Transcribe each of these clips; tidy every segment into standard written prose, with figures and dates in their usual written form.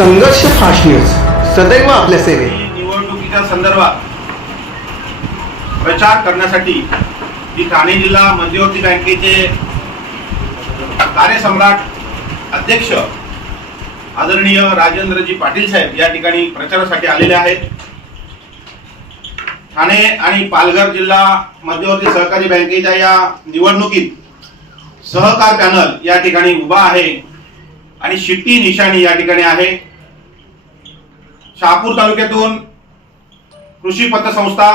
संघर्ष fast news सदैव आपल्या सेवेत। निवडणुकीच्या संदर्भात प्रचार करण्यासाठी जी ठाणे जिल्हा मध्यवर्ती बँकेचे कार्यसम्राट अध्यक्ष आदरणीय राजेंद्रजी पाटील साहेब या ठिकाणी प्रचारासाठी आलेले आहेत। ठाणे आणि पालघर जिल्हा मध्यवर्ती सहकारी बँकेच्या या निवडणुकीत सहकार पॅनल या ठिकाणी उभा आहे आणि शिट्टी निशाणी या ठिकाणी आहे। शहापूर तालुक्यातून कृषी पतसंस्था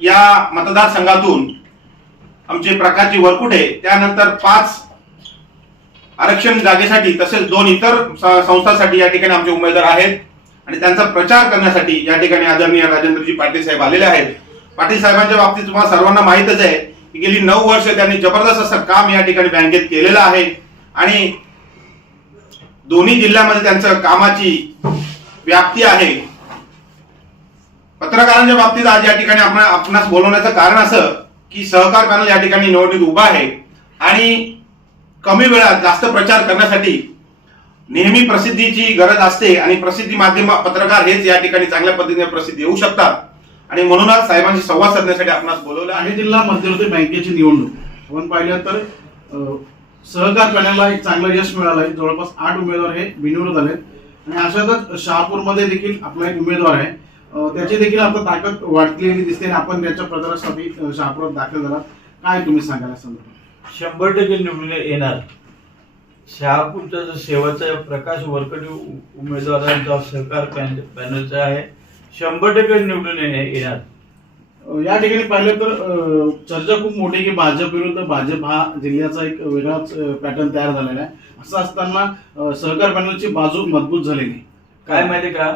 या मतदारसंघातून आमचे प्रकाशजी वरकुटे, त्यानंतर 5 आरक्षण जागेसाठी तसेच 2 इतर संस्थांसाठी या ठिकाणी आमचे उमेदवार आहेत आणि त्यांचा प्रचार करण्यासाठी या ठिकाणी आदरणीय राजेंद्रजी पाटील साहेब आलेले आहेत। पाटील साहेबांच्या बाबतीत तुम्हाला सर्वांना माहीतच आहे की गेली 9 वर्ष त्यांनी जबरदस्त असं काम या ठिकाणी बँकेत केलेलं आहे आणि दोन्ही जिल्ह्यामध्ये त्यांचं कामाची व्याप्ती आहे। पत्रकारांच्या बाबतीत आज या ठिकाणी आपणास बोलवण्याचं कारण असं की सहकार पॅनल या ठिकाणी निवडणूक उभा आहे आणि कमी वेळात जास्त प्रचार करण्यासाठी नेहमी प्रसिद्धीची गरज असते आणि प्रसिद्धी माध्यम पत्रकार हेच या ठिकाणी चांगल्या पद्धतीने प्रसिद्धी येऊ शकतात आणि म्हणूनच साहेबांशी संवाद साधण्यासाठी आपणास बोलवलं आहे। जिल्हा मध्यवर्ती बँकेची निवडणूक आपण पाहिलं तर सहकार पॅनलला एक चांगलं यश मिळालं आहे। जवळपास 8 उमेदवार हे बिनविरोध आले आणि अशातच शहापूरमध्ये देखील आपला एक उमेदवार आहे, त्याची देखील आता ताकद वाढलेली दिसते आणि आपण त्याच्या प्रचारासाठी शहापुरात दाखल झाला। काय तुम्ही सांगाल संदर्भात? 100% निवडून येणार। शहापूरचा जो शेवटचा प्रकाश वरकटे उमेदवारांचा सहकार पॅनलचा आहे, 100% निवडून येणार। या ठिकाणी पाहिलं तर चर्चा खूप मोठी की भाजप विरुद्ध भाजप हा जिल्ह्याचा एक वेगळाच पॅटर्न तयार झालेला आहे। असं असताना सहकार पॅनलची बाजू मजबूत झालेली काय माहिती का,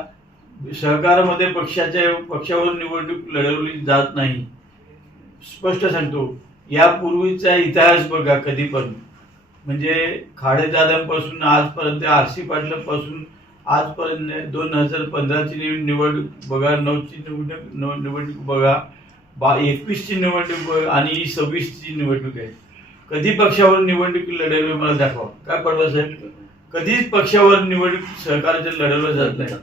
सहकारामध्ये पक्षावर निवडणूक लढवली जात नाही। स्पष्ट सांगतो, यापूर्वीचा इतिहास बघा, कधी पण म्हणजे खाडेदादांपासून आजपर्यंत आरसी पाटलांपासून आजपर्यंत 2015ची निवडणूक बघा, 9ची निवडणूक बघा, 21ची निवडणूक आणि 26ची निवडणूक आहे। कधी पक्षावर निवडणूक लढवली मला दाखवा। काय पडवा साहेब, कधीच पक्षावर निवडणूक सहकाराच्या लढवलं जात नाही।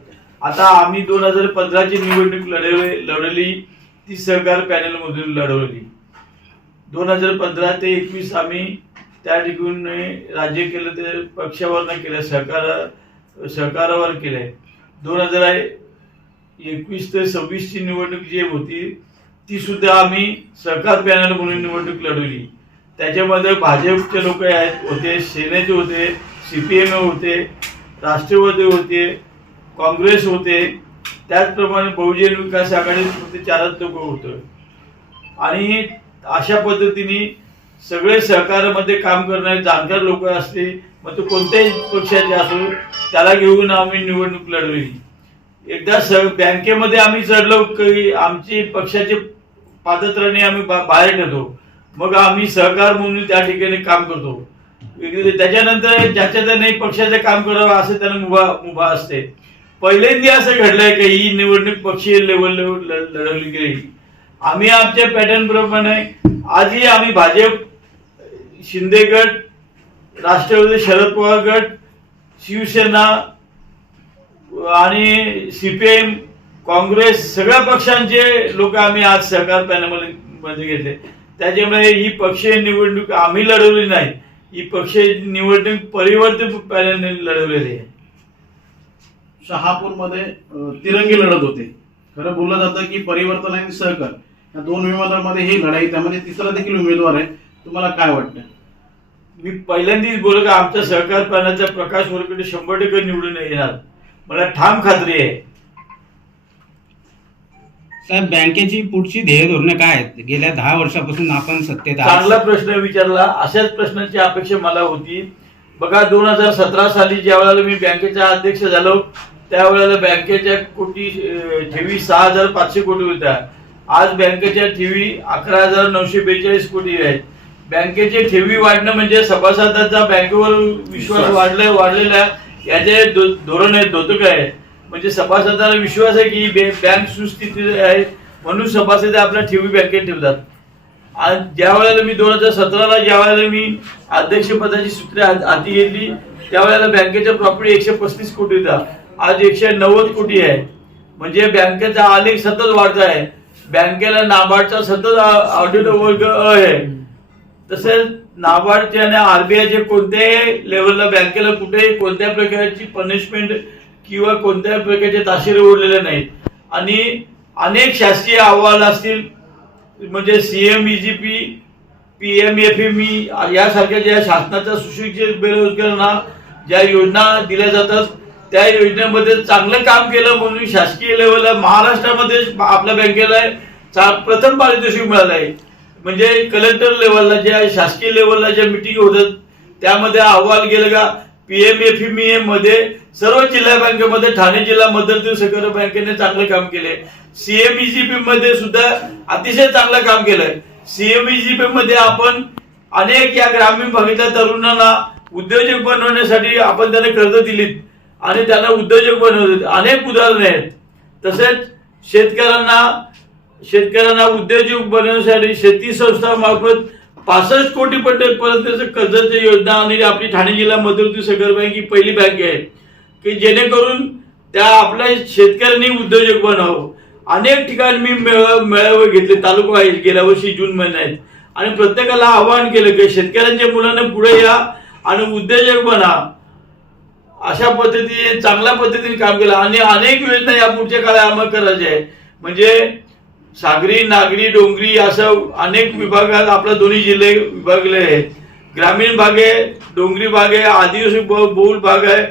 आता आम्ही 2015ची निवडणूक लढवली ती सहकार पॅनल मधून लढवली। 2015 ते 21 आम्ही त्या ठिकाणी राज्य केलं, ते पक्षावर नाही केलं, सहकारावर केलंय। 2021 ते 26ची निवडणूक जी होती ती सुद्धा आम्ही सहकार पॅनल म्हणून निवडणूक लढवली। त्याच्यामध्ये भाजपचे लोक होते, सेनेचे होते, CPM होते, राष्ट्रवादी होते, काँग्रेस होते, त्याचप्रमाणे बहुजन विकास आघाडी होते, 4च लोक होते आणि अशा पद्धतीने सगळे सहकारामध्ये काम करणारे जाणकार लोक असते, मग तो कोणत्याही पक्षाचे असो, त्याला घेऊन आम्ही निवडणूक लढवली। एकदा बँकेमध्ये आम्ही चढलो की आमची पक्षाचे पादत्राणे आम्ही बाहेर ठेवतो, मग आम्ही सहकार म्हणून त्या ठिकाणी काम करतो। त्याच्यानंतर ज्याच्या नाही पक्षाचं काम करावं असं त्याला मुभा असते। पहिल्यांदा असं घडलंय की ही निवडणूक पक्षीय लेवलवर लढवली गेली। आम्ही आमच्या पॅटर्न प्रमाणे आजही आम्ही भाजप, शिंदे गट, राष्ट्रवादी शरद पवार गट, शिवसेना आणि CPM, काँग्रेस सगळ्या पक्षांचे लोक आम्ही आज सहकार पॅनलमध्ये घेतले। त्याच्यामुळे ही पक्षीय निवडणूक आम्ही लढवली नाही, ही पक्षीय निवडणूक परिवर्तित पॅनलने लढवलेली आहे। शहापूरमध्ये तिरंगी लढत होते। खरं बोललं जातं की परिवर्तन आणि सहकार या 2 उमेदवारांमध्ये ही लढाई, त्यामध्ये तिसरा देखील उमेदवार आहे। तुम्हाला काय वाटतं? मी पहिल्यांदाच बोललो की आमचा सहकार पॅनलचा प्रकाश वरकटे 100% निवडून येणार, मला ठाम खात्री आहे। साहेब, बँकेची पुढची ध्येय धोरणं काय आहेत? गेल्या 10 वर्षापासून आपण सत्तेत आहात। चांगला प्रश्न विचारला। अशाच प्रश्नाची अपेक्षा मला होती। बघा, 2017 साली ज्या वेळेला मी बँकेचा अध्यक्ष झालो त्यावेळेला बँकेच्या ठेवी 6500 कोटी होत्या। आज बँकेच्या ठेवी 11942 कोटी आहेत। बँकेचे ठेवी वाढणं म्हणजे सभासदांचा बँकेवर विश्वास वाढलेला याचे धोरण आहे, द्योतक आहे। म्हणजे सभासदांना विश्वास आहे की बँक सुस्थितीत आहे म्हणून सभासद आपल्या ठेवी बँकेत ठेवतात। आज ज्या वेळेला मी 2017ला ज्या वेळेला मी अध्यक्षपदाची सूत्रे हाती घेतली त्यावेळेला बँकेचा प्रॉफिट 135 कोटी होता। आज 190 कोटी आहे. म्हणजे बँकेचा आलेख सतत वाढत आहे. बँकेला नाबार्डचा सतत ऑडिट वर्ग आहे. तसेच नाबार्डचे आणि आरबीआयचे कोणत्याही लेवलला बँकेला कुठेही कोणत्या प्रकारची पनिशमेंट किंवा कोणत्याही प्रकारचे ताशेरे ओढलेले नाहीत. आणि अनेक शासकीय अहवाल असतील, म्हणजे CMEGP, PMFME यासारख्या ज्या शासनाच्या सुशिक्षित बेरोजगारांना ज्या योजना दिल्या जातात त्या योजनेमध्ये चांगलं काम केलं म्हणून शासकीय लेवलला महाराष्ट्रामध्ये आपल्या बँकेला प्रथम पारितोषिक मिळालं आहे. म्हणजे कलेक्टर लेवलला ज्या शासकीय लेवलला ज्या मिटिंग होतात त्यामध्ये अहवाल गेलं का PMFME मध्ये सर्व जिल्हा बँकेमध्ये ठाणे जिल्हा मध्यवर्ती सहकारी बँकेने चांगलं काम केले. CMEGP मध्ये सुद्धा अतिशय चांगलं काम केलंय. CMEGP मध्ये आपण अनेक या ग्रामीण भागातल्या तरुणांना उद्योजक बनवण्यासाठी आपण त्यांना कर्ज दिलीत आणि त्यांना उद्योजक बनवले. अनेक उदाहरणे आहेत. तसेच शेतकऱ्यांना उद्योजक बनवण्यासाठी शेती संस्था मार्फत 65 कोटी पर्यंत कर्जाची योजना आणि आपली ठाणे जिल्हा मध्यवर्ती सहकारी बँक ही पहिली बँक आहे की जेणेकरून त्या आपल्या शेतकऱ्यांनी उद्योजक बनावं. अनेक ठिकाणी मी मेळावे घेतले तालुका वाईज गेल्या वर्षी जून महिन्यात आणि प्रत्येकाला आवाहन केलं की शेतकऱ्यांच्या मुलांना पुढे या आणि उद्योजक बना. अशा पद्धतीने चांगल्या पद्धतीने काम केलं आणि अनेक योजना या पुढच्या काळात अंमल करायच्या आहे. म्हणजे सागरी, नागरी, डोंगरी असं अनेक विभागात आपल्या दोन्ही जिल्हे विभागले आहेत. ग्रामीण भाग आहे, डोंगरी भाग आहे, आदिवासी बहुल भाग आहे,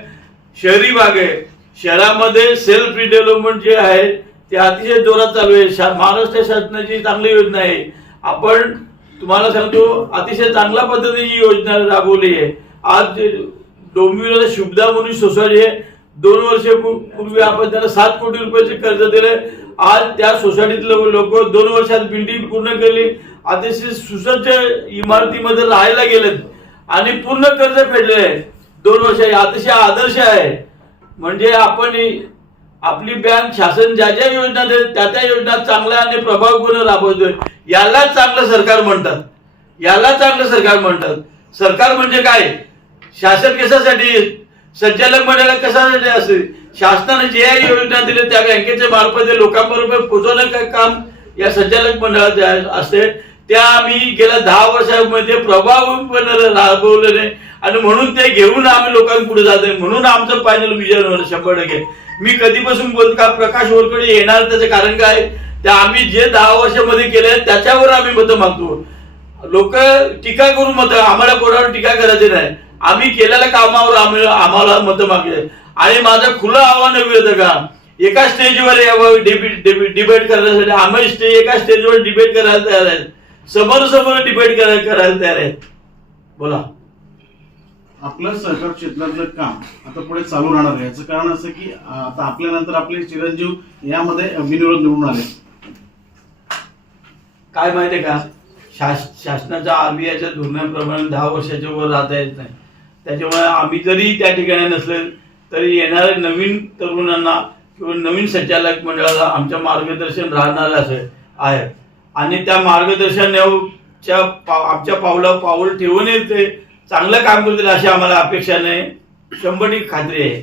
शहरी भाग आहे. शहरामध्ये सेल्फ रिडेव्हलपमेंट जे आहे ते अतिशय जोरात चालू आहे. महाराष्ट्र शासनाची चांगली योजना आहे. आपण तुम्हाला सांगतो अतिशय चांगल्या पद्धतीने ही योजना राबवली आहे. आज डोंबिवलीला शुभदा म्हणून सोसायटी आहे. 2 वर्षापूर्वी आपण त्याला 7 कोटी रुपयाचे कर्ज दिले. आज त्या सोसायटीतले लोक 2 वर्षात बिल्डिंग पूर्ण केली, अतिशय सुसज्ज इमारतीमध्ये राहायला गेलेत आणि पूर्ण कर्ज फेडले आहे 2 वर्ष. अतिशय आदर्श आहे. म्हणजे आपण आपली बँक शासन ज्या ज्या योजना देत त्या योजना चांगल्या आणि प्रभावीपणे राबवतोय. याला चांगलं सरकार म्हणतात. याला चांगलं सरकार म्हणतात. सरकार म्हणजे काय? शासन कशासाठी, संचालक मंडळ कशासाठी असते? शासनाने जे योजना दिल्या त्या बँकेच्या मार्फत लोकांबरोबर पोहोचवण्याचं काम या संचालक मंडळाचे असते. त्या आम्ही गेल्या 10 वर्षांमध्ये प्रभावीपणे राबवलेले आणि म्हणून ते घेऊन आम्ही लोकांपुढे जातोय. म्हणून आमचं फायनल विजन 100%. मी कधीपासून बोलतो का प्रकाश ओरकडे येणार त्याचं कारण काय? ते आम्ही जे 10 वर्षामध्ये केले त्याच्यावर आम्ही मतं मागतो. लोक टीका करू मत, आम्हाला कोणावर टीका करायची नाही. आम्ही केलेल्या कामावर आम्हाला मतं मागले. आणि माझं खुलं आव्हान होतं का एका स्टेजवर यावं डिबेट करण्यासाठी. आम्ही एका स्टेजवर डिबेट करायला तयार आहेत. समोर डिबेट करायला तयार आहेत. बोला. आपलं सहकार क्षेत्रातलं काम आता पुढे चालू राहणार आहे. याचं कारण असं की आता आपल्यानंतर आपले चिरंजीव यामध्ये बिनविरोध निवडून आले. काय माहितीये का, शासनाच्या आरबीआयच्या धोरणाप्रमाणे 10 वर्षाच्या वर राहता येत नाही. त्याच्यामुळे आम्ही जरी त्या ठिकाणी नसले तरी येणाऱ्या नवीन तरुणांना किंवा नवीन संचालक मंडळाला आमच्या मार्गदर्शन राहणार असे आहे. आणि त्या मार्गदर्शनाच्या आमच्या पाऊल ठेवून ते चांगलं काम करतील अशी आम्हाला अपेक्षा नाही. 100% खात्री आहे.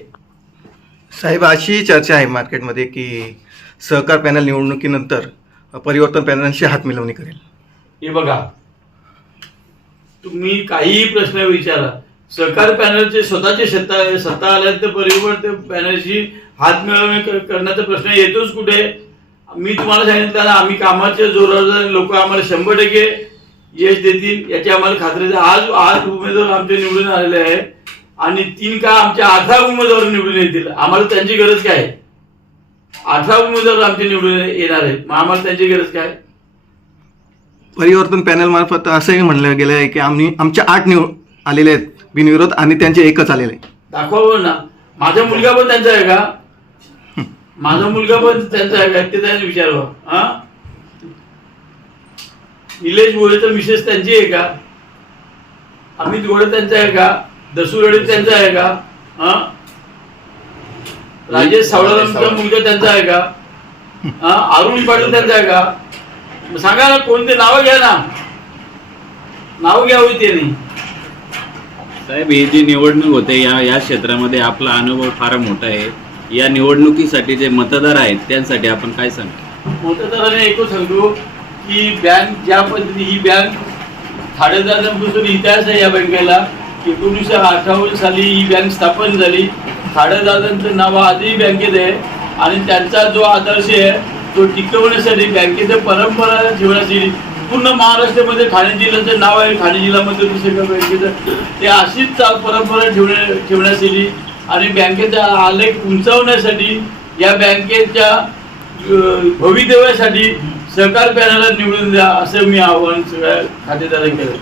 साहेब, अशी चर्चा आहे मार्केटमध्ये की सहकार पॅनल निवडणुकीनंतर परिवर्तन पॅनलशी हातमिळवणी करेल. हे बघा, तुम्ही काहीही प्रश्न विचारा, सहकार पॅनलचे स्वतःचे सत्ता आल्यानंतर परिवर्तन पॅनलशी हात मिळवणे करण्याचा प्रश्न येतोच कुठे. मी तुम्हाला सांगितलं ना, आम्ही कामाच्या जोरावर लोक आम्हाला 100% यश देतील याची आम्हाला खात्री आहे. आज उमेदवार आमचे निवडून आलेले आहे आणि 3 का आमच्या 18 उमेदवार निवडून येतील. आम्हाला त्यांची गरज काय? 18 उमेदवार आमचे निवडून येणार आहेत, मग आम्हाला त्यांची गरज काय? परिवर्तन पॅनल मार्फत असंही म्हणलं गेलं आहे की आमच्या 8 आलेले आहेत बिनविरोध आणि त्यांचे 1च आलेले आहे. दाखवा ना. माझा मुलगा पण त्यांचा आहे का? माझा मुलगा पण त्यांचा आहे का? ते त्यांनी विचारावं. हा, निलेश गोळे मिसेस त्यांची आहे का? अमित गोळे त्यांचा आहे का? दसुरडे त्यांचा आहे का? हा, राजेश सावळारामचा मुलगा त्यांचा आहे का? हा, अरुण पाटील त्यांचा आहे का? सांगा ना, कोणते नावं घ्या ना, नाव घ्यावी त्यांनी. साहेब, ही जी निवडणूक होते या क्षेत्रामध्ये आपला अनुभव फार मोठा आहे. या निवडणुकीसाठी जे मतदार आहेत त्यांसाठी आपण काय सांगतो? मतदाराने एकच सांगतो की बँक ज्या पद्धती ही बँक खाडेदारांपासून इतिहास आहे या बँकेला. 1958 साली ही बँक स्थापन झाली. खाडेदारांचं नाव आजही बँकेत आहे आणि त्यांचा जो आदर्श आहे तो टिकवण्यासाठी बँकेचं परंपरा ठेवण्यासाठी पूर्ण महाराष्ट्रामध्ये ठाणे जिल्ह्याचं नाव आहे. ठाणे जिल्ह्यामध्ये दुसऱ्या बँकेचं ते अशीच परंपरा ठेवण्यासाठी आणि बँकेचा आलेख उंचावण्यासाठी या बँकेच्या भवितव्यासाठी सहकार पॅनलला निवडून द्या असं मी आवाहन सगळ्या खातेदारांना केलं.